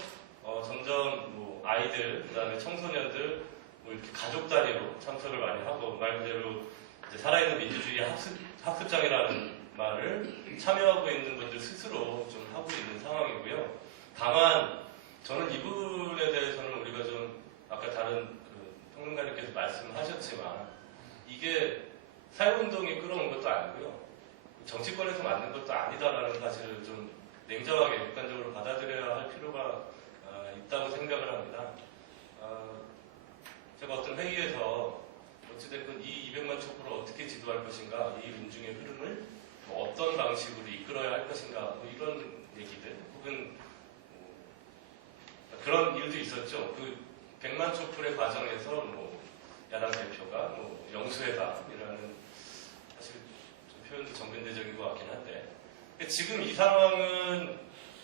점점 뭐 아이들, 그다음에 청소년들, 뭐 이렇게 가족 단위로 참석을 많이 하고 말 그대로 이제 살아있는 민주주의 학습장이라는 말을 참여하고 있는 분들 스스로 좀 하고 있는 상황이고요. 다만 저는 이 부분에 대해서는 우리가 좀 아까 다른 평론가님께서 말씀하셨지만 이게 사회운동이 끌어온 것도 아니고요. 정치권에서 만든 것도 아니다라는 사실을 좀 냉정하게 객관적으로 받아들여야 할 필요가 있다고 생각을 합니다. 제가 어떤 회의에서 어찌됐건 이 200만 촛불을 어떻게 지도할 것인가, 이 민중의 흐름을 뭐 어떤 방식으로 이끌어야 할 것인가, 뭐 이런 얘기들, 혹은 그런 일도 있었죠. 그 100만 촛불의 과정에서 뭐 야당 대표가 뭐 영수회담이라는 사실 좀 표현도 정근대적인 것 같긴 한데 지금 이 상황은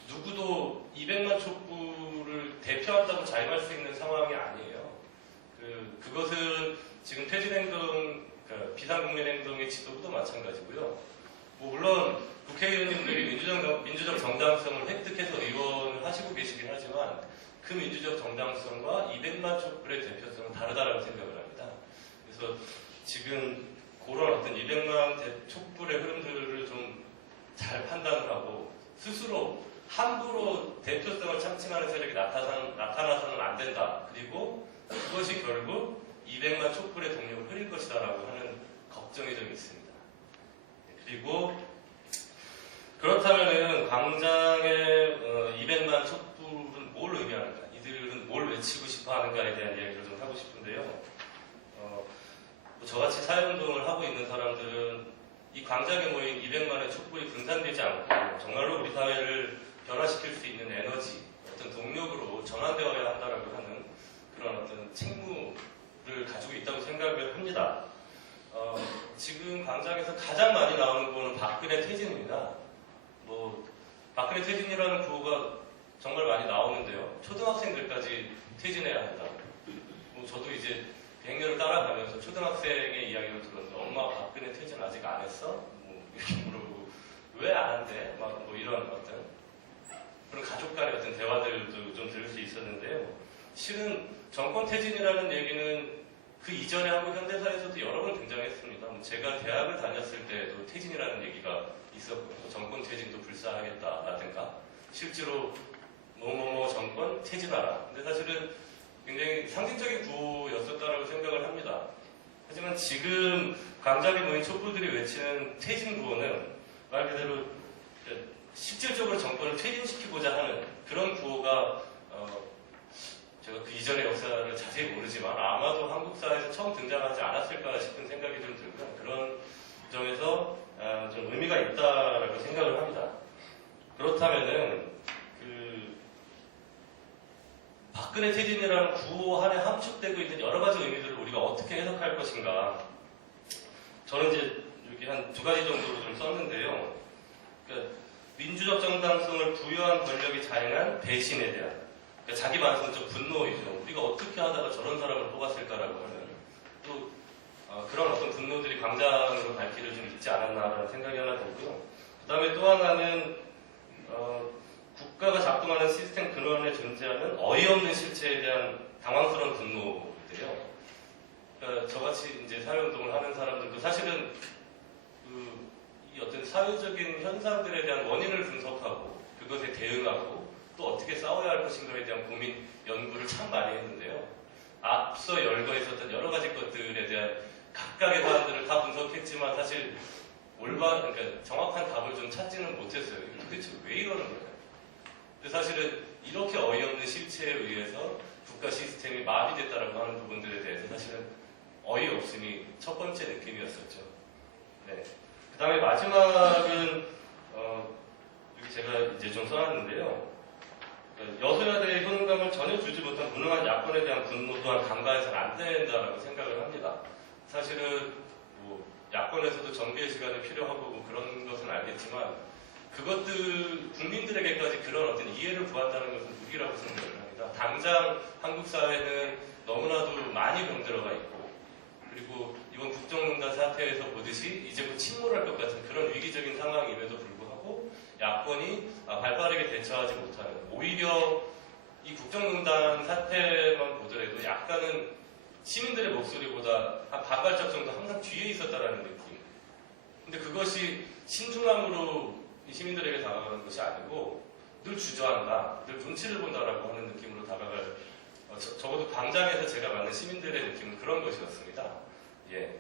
누구도 200만 촛불을 대표한다고 자임할 수 있는 상황이 아니에요. 그것은 지금 퇴진행동, 그러니까 비상국민행동의 지도부도 마찬가지고요. 뭐 물론 국회의원님들이 민주적 정당성을 획득해서 의원을 하시고 계시긴 하지만 그 민주적 정당성과 200만 촛불의 대표성은 다르다라고 생각을 합니다. 그래서 지금 그런 어떤 200만 촛불의 흐름들을 좀 잘 판단을 하고 스스로 함부로 대표성을 창칭하는 세력이 나타나서는 안 된다. 그리고 그것이 결국 200만 촛불의 동력을 흐릴 것이다라고 하는 걱정이 좀 있습니다. 그리고 그렇다면은 광장의 200만 촛불은 뭘 의미하는가? 이들은 뭘 외치고 싶어 하는가에 대한 이야기를 좀 하고 싶은데요. 저같이 사회운동을 하고 있는 사람들은 이 광장에 모인 200만의 촛불이 분산되지 않고 정말로 우리 사회를 변화시킬 수 있는 에너지, 어떤 동력으로 전환되어야 한다라고 하는 그런 어떤 책무를 가지고 있다고 생각을 합니다. 지금 광장에서 가장 많이 나오는 구호는 박근혜 퇴진입니다. 박근혜 퇴진이라는 구호가 정말 많이 나오는데요. 초등학생들까지 퇴진해야 한다. 저도 이제 100년을 따라가면서 초등학생의 이야기를 들었는데 엄마 박근혜 퇴진 아직 안 했어? 이렇게 물어보고 왜 안 한대? 이런 어떤 그런 가족 간의 어떤 대화들도 좀 들을 수 있었는데요. 실은 정권 퇴진이라는 얘기는 그 이전에 한국 현대사에서도 여러 번 등장했습니다. 제가 대학을 다녔을 때도 퇴진이라는 얘기가 있었고요. 정권 퇴진도 불사하겠다라든가 실제로 뭐뭐뭐 정권 퇴진하라. 근데 사실은 굉장히 상징적인 구호였었다라고 생각을 합니다. 하지만 지금 광장에 모인 촛불들이 외치는 퇴진 구호는 말 그대로 실질적으로 정권을 퇴진시키고자 하는 그런 구호가 제가 그 이전의 역사를 자세히 모르지만 아마도 한국 사회에서 처음 등장하지 않았을까 싶은 생각이 좀 들고요. 그런 점에서 좀 의미가 있다라고 생각을 합니다. 그렇다면은 박근혜 퇴진이라는 구호 안에 함축되고 있는 여러 가지 의미들을 우리가 어떻게 해석할 것인가. 저는 이제 이렇게 한 두 가지 정도로 좀 썼는데요. 그러니까 민주적 정당성을 부여한 권력이 자행한 배신에 대한 그러니까 자기 반성적 분노이죠. 우리가 어떻게 하다가 저런 사람을 뽑았을까라고 하는 또 그런 어떤 분노들이 광장으로 갈 길을 좀 있지 않았나라는 생각이 하나 들고요. 그 다음에 또 하나는 국가가 작동하는 시스템 근원에 존재하는 어이없는 실체에 대한 당황스러운 분노인데요. 그러니까 저같이 이제 사회운동을 하는 사람들도 사실은 이 어떤 사회적인 현상들에 대한 원인을 분석하고 그것에 대응하고 또 어떻게 싸워야 할 것인가에 대한 고민, 연구를 참 많이 했는데요. 앞서 열거 있었던 여러 가지 것들에 대한 각각의 사안들을 다 분석했지만 사실 그러니까 정확한 답을 좀 찾지는 못했어요. 도대체 왜 이러는 거예요? 근데 사실은 이렇게 어이없는 실체에 의해서 국가 시스템이 마비됐다라고 하는 부분들에 대해서 사실은 어이없음이 첫 번째 느낌이었었죠. 네. 그 다음에 마지막은 여기 제가 이제 좀 써놨는데요. 여소야대의 효능감을 전혀 주지 못한 무능한 야권에 대한 분노 또한 간과해서는 안 된다라고 생각을 합니다. 사실은 야권에서도 정비의 시간이 필요하고 그런 것은 알겠지만 그것들 국민들에게까지 그런 어떤 이해를 구한다는 것은 무기라고 생각을 합니다. 당장 한국 사회는 너무나도 많이 병들어가 있고 그리고 이번 국정농단 사태에서 보듯이 이제 곧 침몰할 것 같은 그런 위기적인 상황임에도 불구하고 야권이 발빠르게 대처하지 못하는 오히려 이 국정농단 사태만 보더라도 약간은 시민들의 목소리보다 한 반발짝 정도 항상 뒤에 있었다라는 느낌. 근데 그것이 신중함으로 시민들에게 다가가는 것이 아니고 늘 주저한다, 늘 눈치를 본다라고 하는 느낌으로 다가갈 적어도 광장에서 제가 만난 시민들의 느낌은 그런 것이었습니다. 예.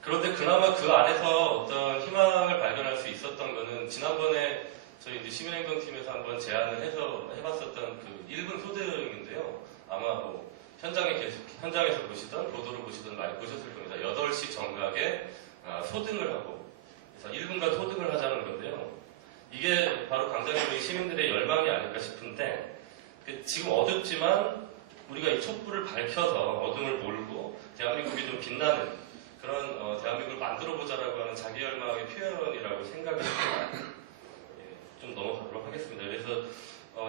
그런데 그나마 그 안에서 어떤 희망을 발견할 수 있었던 것은 지난번에 저희 이제 시민행동팀에서 한번 제안을 해서 해봤었던 그 1분 소등인데요. 아마 현장에서 보시던 보도를 보시던 많이 보셨을 겁니다. 8시 정각에 소등을 하고 그래서 1분간 소등을 하자는 건데요. 이게 바로 광장에 있는 시민들의 열망이 아닐까 싶은데 지금 어둡지만 우리가 이 촛불을 밝혀서 어둠을 몰고 대한민국이 좀 빛나는 그런 대한민국을 만들어보자라고 하는 자기 열망의 표현이라고 생각을 합니다. 예, 좀 넘어가도록 하겠습니다. 그래서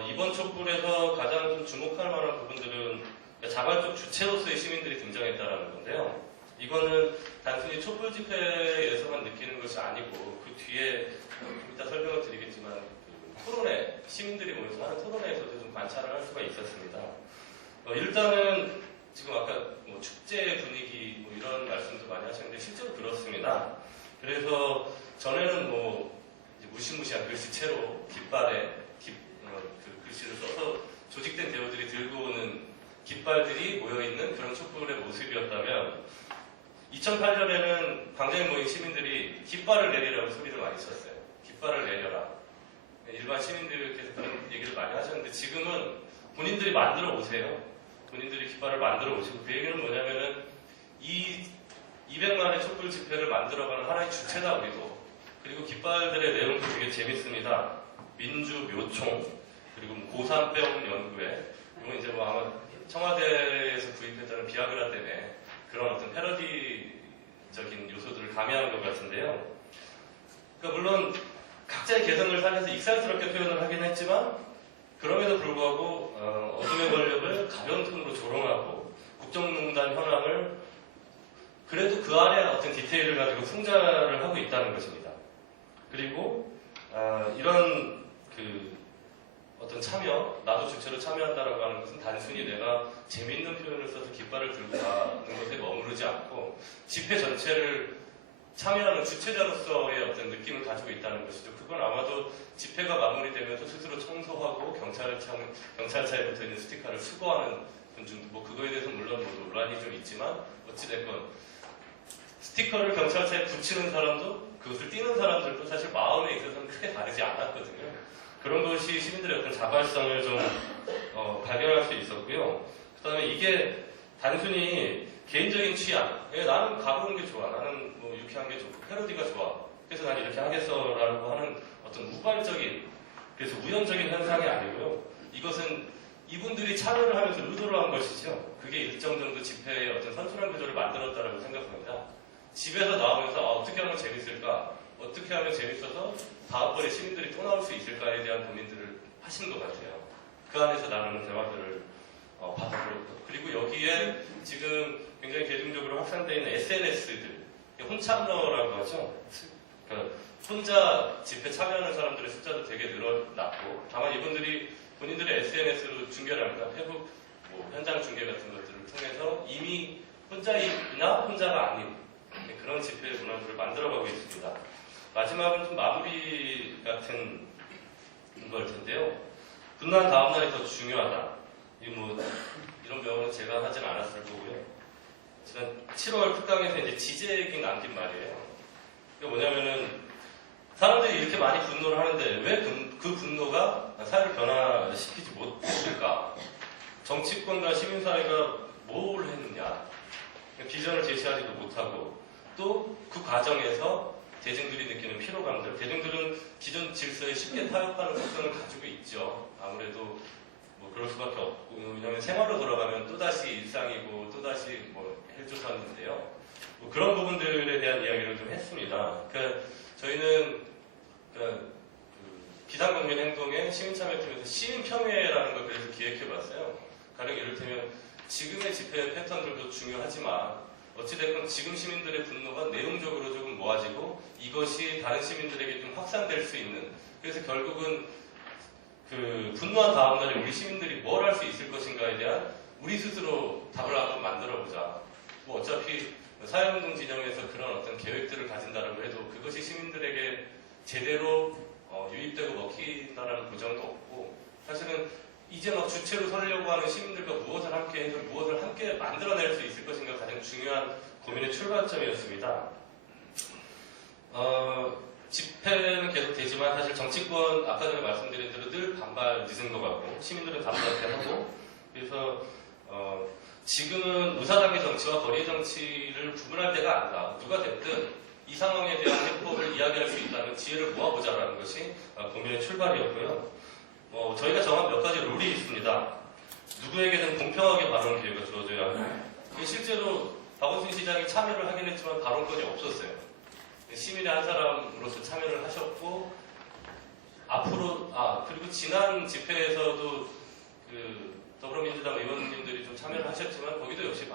이번 촛불에서 가장 좀 주목할 만한 부분들은 자발적 주체로서의 시민들이 등장했다는 건데요. 이거는 단순히 촛불 집회에서만 느끼는 것이 아니고 그 뒤에 이따 설명을 드리겠지만 토론회, 시민들이 모여서 하는 토론회에서도 좀 관찰을 할 수가 있었습니다. 일단은 지금 아까 축제 분위기 이런 말씀도 많이 하셨는데 실제로 그렇습니다. 그래서 전에는 무시무시한 글씨체로 깃발에 그 글씨를 써서 조직된 대우들이 들고 오는 깃발들이 모여있는 그런 촛불의 모습이었다면 2008년에는 광장에 모인 시민들이 깃발을 내리라고 소리를 많이 쳤어요. 깃발을 내려라. 일반 시민들께서 그런 얘기를 많이 하셨는데 지금은 본인들이 만들어 오세요. 본인들이 깃발을 만들어 오시고 그 얘기는 뭐냐면은 이 200만의 촛불 집회를 만들어가는 하나의 주체다 우리도. 그리고 깃발들의 내용도 되게 재밌습니다. 민주 묘총 그리고 고산병 연구회 이건 이제 뭐 아마 청와대에서 구입했다는 비아그라 때문에 그런 어떤 패러디적인 요소들을 가미한 것 같은데요. 그러니까 물론 각자의 개성을 살려서 익살스럽게 표현을 하긴 했지만 그럼에도 불구하고 어둠의 권력을 가벼운 톤으로 조롱하고 국정농단 현황을 그래도 그 안에 어떤 디테일을 가지고 풍자를 하고 있다는 것입니다. 그리고 이런 그 어떤 참여, 나도 주체로 참여한다라고 하는 것은 단순히 내가 재미있는 표현을 써서 깃발을 들고 가는 것에 머무르지 않고 집회 전체를 참여하는 주체자로서의 어떤 느낌을 가지고 있다는 것이죠. 그건 아마도 집회가 마무리되면서 스스로 청소하고 경찰차에 붙어 있는 스티커를 수거하는 분 중도 뭐 그거에 대해서 물론 뭐 논란이 좀 있지만 어찌됐건 스티커를 경찰차에 붙이는 사람도 그것을 띄는 사람들도 사실 마음에 있어서는 크게 다르지 않았거든요. 그런 것이 시민들의 어떤 자발성을 좀 발견할 수 있었고요. 그 다음에 이게 단순히 개인적인 취향, 나는 가벼운 게 좋아, 나는 뭐 유쾌한 게 좋고 패러디가 좋아, 그래서 난 이렇게 하겠어라고 하는 어떤 우발적인, 그래서 우연적인 현상이 아니고요. 이것은 이분들이 참여를 하면서 의도로 한 것이죠. 그게 일정 정도 집회의 어떤 선순환 구조를 만들었다고 생각합니다. 집에서 나오면서 어떻게 하면 재밌을까? 어떻게 하면 재밌어서 다음번에 시민들이 또 나올 수 있을까에 대한 고민들을 하신 것 같아요. 그 안에서 나누는 대화들을 받아들었고 그리고 여기에 지금 굉장히 대중적으로 확산되어 있는 SNS들 혼참러라고 하죠. 그러니까 혼자 집회 참여하는 사람들의 숫자도 되게 늘어났고 다만 이분들이 본인들의 SNS로 중계를 합니다. 페북 뭐 현장 중계 같은 것들을 통해서 이미 혼자이나 혼자가 아닌 그런 집회 문화를 만들어가고 있습니다. 마지막은 좀 마무리 같은 걸 텐데요. 분노한 다음날이 더 중요하다. 이런 명언은 제가 하진 않았을 거고요. 지난 7월 특강에서 이제 지재에게 남긴 말이에요. 그게 뭐냐면은 사람들이 이렇게 많이 분노를 하는데 왜 그 분노가 사회를 변화시키지 못했을까? 정치권과 시민사회가 뭘 했느냐? 비전을 제시하지도 못하고 또 그 과정에서 대중들이 느끼는 피로감들, 대중들은 기존 질서에 쉽게 타협하는 속성을 가지고 있죠. 아무래도 뭐 그럴 수밖에 없고, 왜냐하면 생활로 돌아가면 또다시 일상이고 또다시 뭐 헬조선인데요. 뭐 그런 부분들에 대한 이야기를 좀 했습니다. 그러니까 저희는 그 비상국민 행동의 시민참여팀에서 시민평회라는 걸 그래서 기획해봤어요. 가령 이를테면 지금의 집회 패턴들도 중요하지만 어찌됐건 지금 시민들의 분노가 내용적으로 조금 모아지고 이것이 다른 시민들에게 좀 확산될 수 있는, 그래서 결국은 그 분노한 다음날에 우리 시민들이 뭘 할 수 있을 것인가에 대한 우리 스스로 답을 한번 만들어보자. 뭐 어차피 사회운동 진영에서 그런 어떤 계획들을 가진다라고 해도 그것이 시민들에게 제대로 유입되고 먹힌다라는 보장도 없고, 사실은 이제 막 주체로 서려고 하는 시민들과 무엇을 함께 해서 무엇을 함께 만들어낼 수 있을 것인가 가장 중요한 고민의 출발점이었습니다. 집회는 계속 되지만 사실 정치권 아까 전에 말씀드린 대로 늘 반발 늦은 것 같고 시민들은 답답해하고, 그래서 지금은 우사당의 정치와 거리의 정치를 구분할 때가 아니다. 누가 됐든 이 상황에 대한 해법을 이야기할 수 있다면 지혜를 모아보자라는 것이 고민의 출발이었고요. 저희가 정한 몇 가지 룰이 있습니다. 누구에게든 공평하게 발언 기회가 주어져야 하고, 실제로 박원순 시장이 참여를 하긴 했지만 발언권이 없었어요. 시민의 한 사람으로서 참여를 하셨고, 앞으로, 그리고 지난 집회에서도 더불어민주당 의원님들이 좀 참여를 하셨지만, 거기도 역시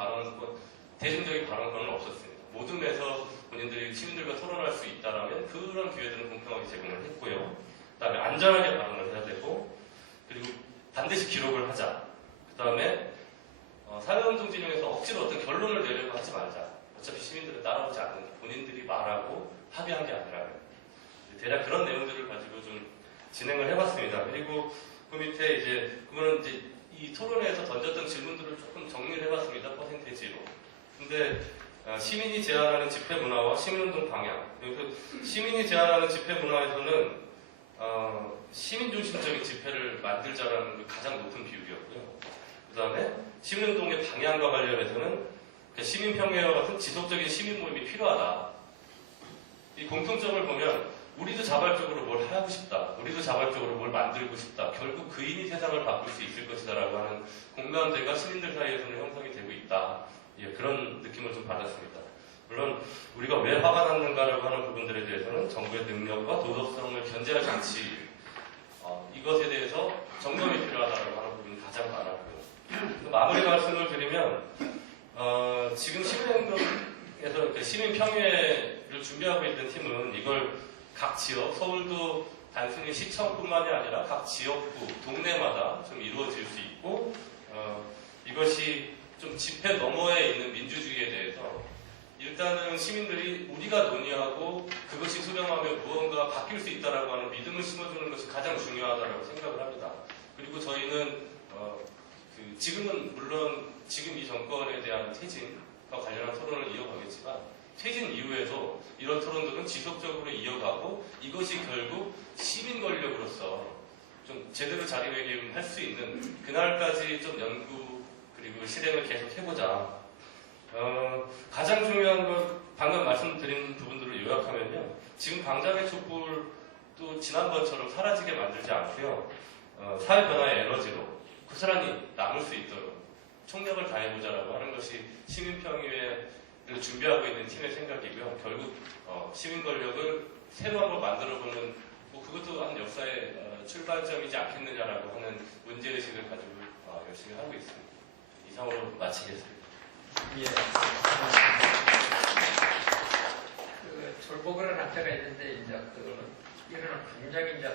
대중적인 발언권은 없었습니다. 모둠에서 본인들이 시민들과 토론할 수 있다라면 그런 기회들은 공평하게 제공을 했고요. 그 다음에 안전하게 발언을 해야 되고, 그리고 반드시 기록을 하자. 그 다음에 사회운동 진영에서 억지로 어떤 결론을 내려고 하지 말자. 어차피 시민들은 따라오지 않는 본인들이 말하고 합의한 게 아니라 대략 그런 내용들을 가지고 진행을 해봤습니다. 그리고 그 밑에 이제 그거는 이제 이 토론회에서 던졌던 질문들을 조금 정리를 해봤습니다. 퍼센테이지로. 근데 시민이 제안하는 집회 문화와 시민운동 방향. 그래서 시민이 제안하는 집회 문화에서는 시민 중심적인 집회를 만들자라는 게 가장 높은 비율이었고요. 그 다음에 시민운동의 방향과 관련해서는 시민평회와 같은 지속적인 시민 모임이 필요하다. 이 공통점을 보면 우리도 자발적으로 뭘 하고 싶다. 우리도 자발적으로 뭘 만들고 싶다. 결국 그인이 세상을 바꿀 수 있을 것이다라고 하는 공감대가 시민들 사이에서는 형성이 되고 있다. 예, 그런 느낌을 좀 받았습니다. 물론 우리가 왜 화가 났는가라고 하는 부분들에 대해서는 정부의 능력과 도덕성을 견제할 장치 이것에 대해서 점검이 필요하다고 하는 부분이 가장 많았고요. 마무리 말씀을 드리면 지금 시민행동에서 시민평회를 준비하고 있는 팀은 이걸 각 지역, 서울도 단순히 시청뿐만이 아니라 각 지역구, 동네마다 좀 이루어질 수 있고 이것이 좀 집회 너머에 있는 민주주의에 대해서 일단은 시민들이 우리가 논의하고 그것이 수렴하며 무언가 바뀔 수 있다라고 하는 믿음을 심어주는 것이 가장 중요하다고 생각을 합니다. 그리고 저희는 지금은 물론 지금 이 정권에 대한 퇴진과 관련한 토론을 이어가겠지만 퇴진 이후에도 이런 토론들은 지속적으로 이어가고 이것이 결국 시민 권력으로서 좀 제대로 자리매김할 수 있는 그날까지 좀 연구 그리고 실행을 계속 해보자. 가장 중요한 건 방금 말씀드린 부분들을 요약하면요. 지금 방장의 촛불도 지난번처럼 사라지게 만들지 않고요. 사회변화의 에너지로 고스란히 남을 수 있도록 총력을 다해보자라고 하는 것이 시민평의회를 준비하고 있는 팀의 생각이고요. 결국 시민 권력을 새로 한번 만들어보는 그것도 한 역사의 출발점이지 않겠느냐라고 하는 문제의식을 가지고 열심히 하고 있습니다. 이상으로 마치겠습니다. 예. 졸보그라는 학자가 있는데 이제 이거는 굉장히 이제